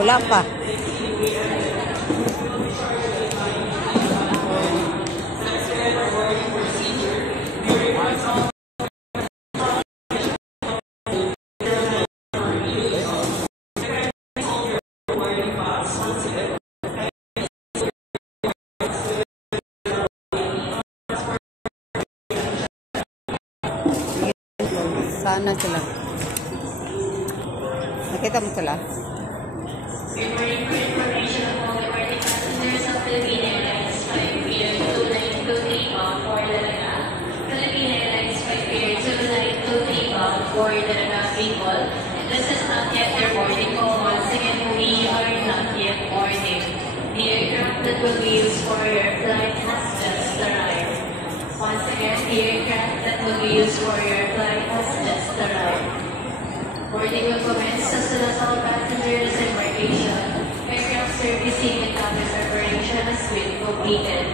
Wala pa. Sana sila. Nakita mo sila? This is not yet their boarding call. Once again, we are not yet boarding. The aircraft that will be used for your flight has just arrived. Once again, the aircraft that will be used for your flight has just arrived. Boarding will commence as soon as all passengers embarkation. Aircraft servicing and cabin preparation has been completed.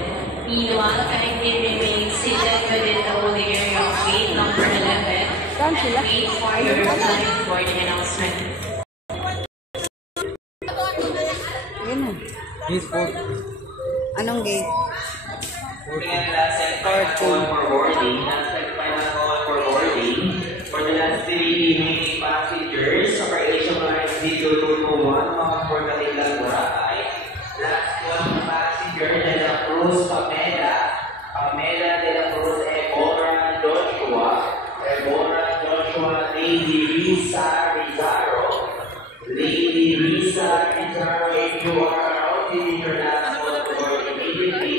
Meanwhile, kindly remain seated within the holding area of gate number 11 and wait for your flight boarding announcement. Yun o. Anong gate? 14. For the last 3 remaining passengers, operation lines D2221, Mount Portalilan, Boracay. Last one passenger, De La Cruz, Pamela De La Cruz, Ebora Joshua, Lady Risa Rizaro, if you are around, this is your last call for immediately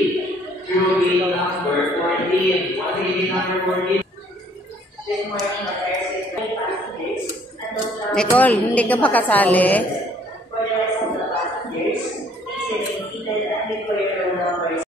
through gate number 14. What is gate number 14? Good morning, passengers and those Nicole, hindi ka pa kasali? for the rest of the passengers, please remain seated and wait for your roll numbers.